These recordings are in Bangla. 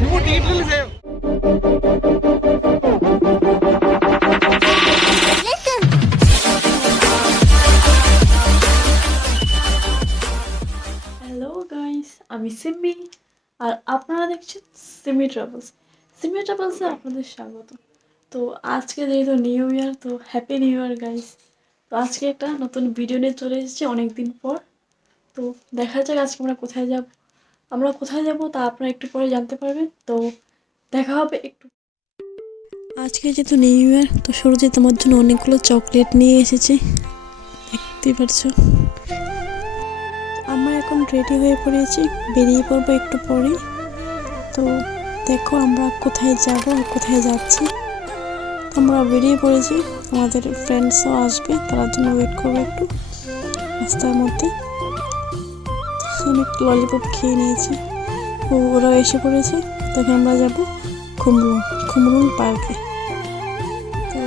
నువ్వు టీట్లు సేవ్ হ্যালো গাইস আমি সিম্মি আর আপনারা দেখছেন সিমি ট্রাভেলস সিমি ট্রাভেলসে আপনাদের স্বাগত তো আজকে যেহেতু নিউ ইয়ার তো হ্যাপি নিউ ইয়ার গাইস তো আজকে একটা নতুন ভিডিও নিয়ে চলে এসেছি অনেক দিন পর তো দেখা যাক আজকে আমরা কোথায় যাব আমরা কোথায় যাব তা আপনারা একটু পরে জানতে পারবেন। তো দেখা হবে একটু। আজকে যেহেতু নিউ ইয়ার, তো সূর্য তোমার জন্য অনেকগুলো চকলেট নিয়ে এসেছি। দেখতেই পারছ। আমরা এখন রেডি হয়ে পড়েছি। বেরিয়ে পড়ব একটু পরে তো দেখো আমরা কোথায় যাব আর কোথায় যাচ্ছি। আমরা বেরিয়ে পড়েছি। আমাদের ফ্রেন্ডসও আসবে, তার জন্য ওয়েট করব একটু। রাস্তার মধ্যে। একটু ললিপপ খেয়ে নিয়েছি। ও, ওরাও এসে পড়েছে, তখন আমরা যাব খুমরুং খুমরুং পার্কে তো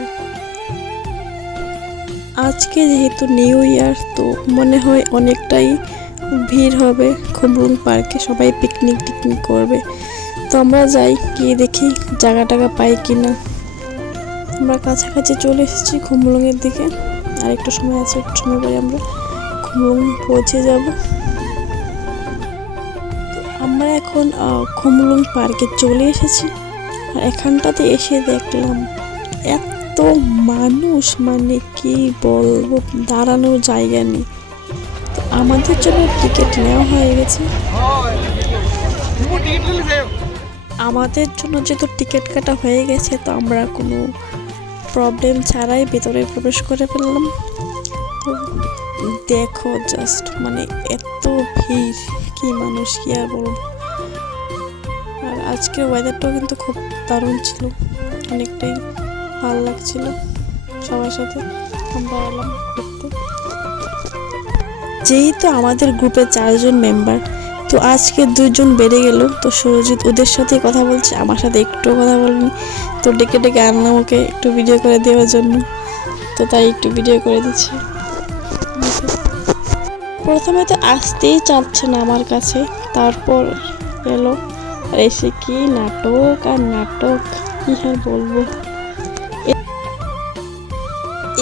আজকে যেহেতু নিউ ইয়ার তো মনে হয় অনেকটাই ভিড় হবে খুমরুং পার্কে সবাই পিকনিক টিকনিক করবে। তো আমরা যাই, গিয়ে দেখি জায়গা টাগা পাই কি না আমরা কাছাকাছি চলে এসেছি খুমরুংয়ের দিকে। আর একটু সময় আছে, একটু সময় পরে আমরা। খুমরুং পৌঁছে যাব। আমরা এখন খুমলুং পার্কে চলে এসেছি। আর এখানটাতে এসে দেখলাম এত মানুষ মানে কি বলব, দাঁড়ানোর জায়গা নেই। তো আমাদের জন্য টিকিট নেওয়া হয়ে গেছে। আমাদের জন্য যেহেতু টিকিট কাটা হয়ে গেছে, তো আমরা কোনো প্রবলেম ছাড়াই ভেতরে প্রবেশ করে ফেললাম। দেখো জাস্ট মানে এত ভিড়। কি মানুষ, কি আর বলব? আর আজকের ওয়েদারটাও কিন্তু খুব দারুণ ছিল। অনেকটাই ভালো লাগছিল সবার সাথে আমরা এলাম ঘুরতে। যেহেতু আমাদের গ্রুপে চারজন মেম্বার তো আজকে দুজন বেড়ে গেল। তো সুরজিৎ ওদের সাথে কথা বলছে, আমার সাথে একটু কথা বলেনি। তো ডেকে ডেকে আনলাম ওকে একটু ভিডিও করে দেওয়ার জন্য। তো তাই একটু ভিডিও করে দিচ্ছি। প্রথমে তো আসতেই চাচ্ছে না আমার কাছে। তারপর এলো, এসে কি নাটক আর নাটক? কি আর বলব?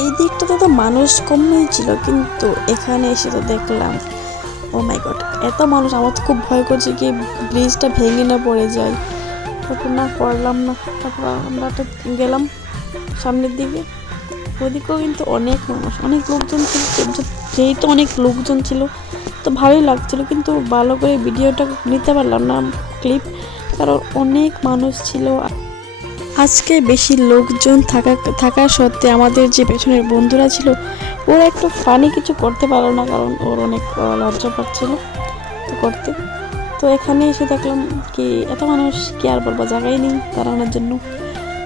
এই দিকটাতে তো মানুষ কমই ছিল, কিন্তু এখানে এসে তো দেখলাম ও মাই গড এত মানুষ, আমার তো খুব ভয় করছে কি ব্রিজটা ভেঙে না পড়ে যায়। তারপর না করলাম না, তারপর আমরা তো গেলাম সামনের দিকে। ওদিকেও কিন্তু অনেক মানুষ, অনেক লোকজন ছিল যেহেতু অনেক লোকজন ছিল, তো ভালোই লাগছিল, কিন্তু ভালো করে ভিডিওটা নিতে পারলাম না ক্লিপ কারণ অনেক মানুষ ছিল। আজকে বেশি লোকজন থাকা থাকা সত্ত্বে আমাদের যে পেছনের বন্ধুরা ছিল, ওরা একটু ফানি কিছু করতে পারল না, কারণ ওর অনেক লজ্জা পাচ্ছিল তো করতে। তো এখানে এসে দেখলাম কি, এত মানুষ কি আর বলব, জায়গাই নেই দাঁড়ানোর জন্য।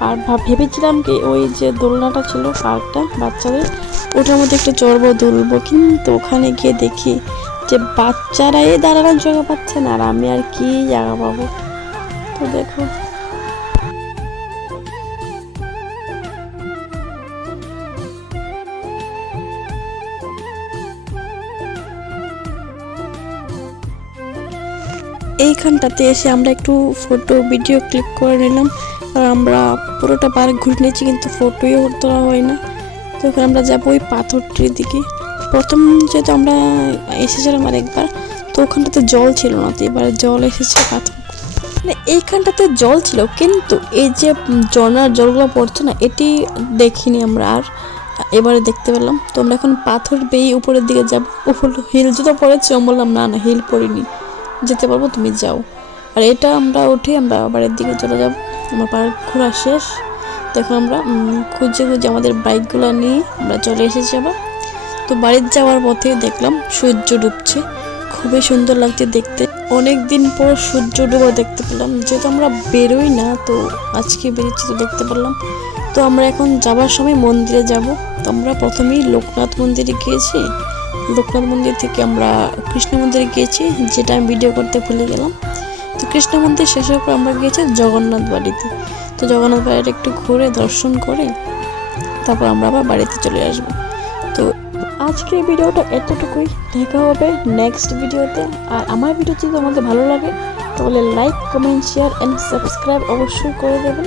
আর ভাব ভেবেছিলাম কি ওই যে দোলনাটা ছিল পার্কটা বাচ্চাদের, ওটার মধ্যে একটু চড়বো, দুলবো। কিন্তু ওখানে গিয়ে দেখি যে বাচ্চারাই দাঁড়ানোর জায়গা পাচ্ছে না আর আমি আর কি জায়গা পাবো। তো দেখো। এইখানটাতে এসে আমরা একটু ফটো ভিডিও ক্লিক করে নিলাম। আর আমরা পুরোটা পার্ক ঘুরে নিয়েছি, কিন্তু ফটোই তোলা হয় না তো এখানে আমরা যাব ওই পাথরটির দিকে। প্রথম যেহেতু আমরা এসেছিলাম আরেকবার, তো ওখানটাতে জল ছিল না, তো এবার জল এসেছে পাথর মানে এইখানটাতে জল ছিল, কিন্তু এই যে ঝর্ণার জলগুলো পড়ছে না, এটি দেখিনি আমরা আর এবারে দেখতে পেলাম। তো আমরা এখন পাথর বেয়ে উপরের দিকে যাব। উপর হিল জুতো পড়েছি, আমি বললাম, না না হিল পরিনি যেতে পারব, তুমি যাও। আর এটা আমরা উঠে আমরা বাড়ির দিকে চলে যাব। আমার পার্ক ঘোরা শেষ। তখন আমরা খুঁজে খুঁজে আমাদের বাইকগুলো নিয়ে আমরা চলে এসেছি আবার। তো বাড়ির যাওয়ার পথে দেখলাম সূর্য ডুবছে। খুবই সুন্দর লাগছে দেখতে। অনেক দিন পর সূর্য ডুবা দেখতে পেলাম। যেহেতু আমরা বেরোই না, তো আজকে বেরিয়েছি তো দেখতে পারলাম তো আমরা এখন যাবার সময় মন্দিরে যাব। তো আমরা প্রথমেই লোকনাথ মন্দিরে গিয়েছি। লোকনাথ মন্দির থেকে আমরা কৃষ্ণ মন্দিরে গিয়েছি, যেটা আমি ভিডিও করতে ভুলে গেলাম। তো কৃষ্ণ মন্দির শেষের পর আমরা গিয়েছি জগন্নাথ বাড়িতে। তো জগন্নাথ বাড়িতে একটু ঘুরে দর্শন করে তারপর আমরা আবার বাড়িতে চলে আসব। তো আজকের ভিডিওটা এতটুকুই। দেখা হবে নেক্সট ভিডিওতে। আর আমার ভিডিও যদি তোমাদের ভালো লাগে, তাহলে like comment share and subscribe অবশ্যই করে দেবেন।